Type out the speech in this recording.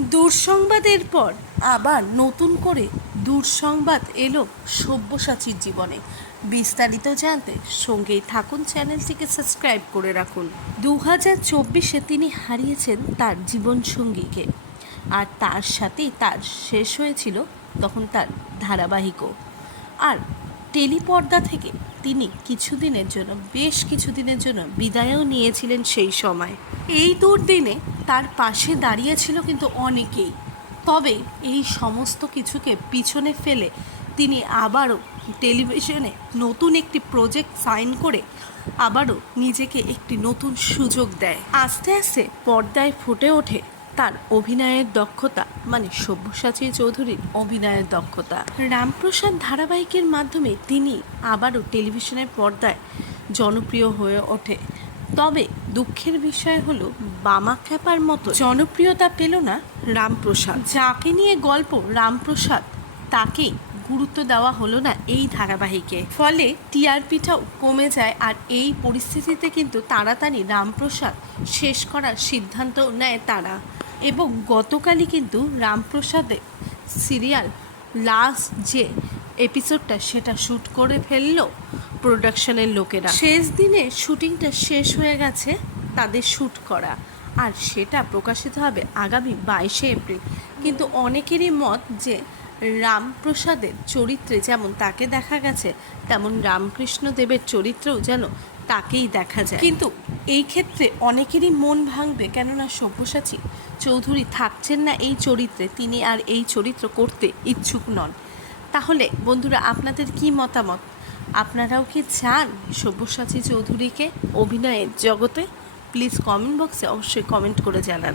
দুঃসংবাদের পর আবার নতুন করে দুঃসংবাদ এলো সব্যসাচীর জীবনে। বিস্তারিত জানতে সঙ্গেই থাকুন, চ্যানেলটিকে সাবস্ক্রাইব করে রাখুন। 2024-এ তিনি হারিয়েছেন তার জীবনসঙ্গীকে, আর তার সাথেই তার শেষ হয়েছিল তখন তার ধারাবাহিকও। আর টেলিপর্দা থেকে তিনি বেশ কিছুদিনের জন্য বিদায়ও নিয়েছিলেন সেই সময়। এই দুর্দিনে তার পাশে দাঁড়িয়েছিল কিন্তু অনেকেই। তবে এই সমস্ত কিছুকে পিছনে ফেলে তিনি আবারও টেলিভিশনে নতুন একটি প্রজেক্ট সাইন করে আবারও নিজেকে একটি নতুন সুযোগ দেয়। আস্তে আস্তে পর্দায় ফুটে ওঠে তার অভিনয়ের দক্ষতা, মানে সব্যসাচী চৌধুরীর অভিনয়ের দক্ষতা। রামপ্রসাদ ধারাবাহিকের মাধ্যমে তিনি আবারও টেলিভিশনের পর্দায় জনপ্রিয় হয়ে ওঠে। তবে দুঃখের বিষয় হলো, বামা খ্যাপার মতো জনপ্রিয়তা পেল না রামপ্রসাদ। যাকে নিয়ে গল্প রামপ্রসাদ, তাকেই গুরুত্ব দেওয়া হলো না এই ধারাবাহিকে। ফলে টিআরপিটাও কমে যায়। আর এই পরিস্থিতিতে কিন্তু তাড়াতাড়ি রামপ্রসাদ শেষ করার সিদ্ধান্ত নেয় তারা। এবং গতকালই কিন্তু রামপ্রসাদের সিরিয়াল লাস্ট যে এপিসোডটা, সেটা শ্যুট করে ফেললো প্রোডাকশনের লোকেরা। শেষ দিনে শুটিংটা শেষ হয়ে গেছে তাদের শ্যুট করা, আর সেটা প্রকাশিত হবে আগামী 22শে এপ্রিল। কিন্তু অনেকেরই মত যে রামপ্রসাদের চরিত্রে যেমন তাকে দেখা গেছে, তেমন রামকৃষ্ণ দেবের চরিত্রেও যেন তাকেই দেখা যায়। কিন্তু এই ক্ষেত্রে অনেকেরই মন ভাঙবে, কেননা সব্যসাচী চৌধুরী থাকছেন না এই চরিত্রে, তিনি আর এই চরিত্র করতে ইচ্ছুক নন। তাহলে বন্ধুরা, আপনাদের কি মতামত? আপনারাও কি চান সব্যসাচী চৌধুরীকে অভিনয়ের জগতে? প্লিজ কমেন্ট বক্সে অবশ্যই কমেন্ট করে জানান।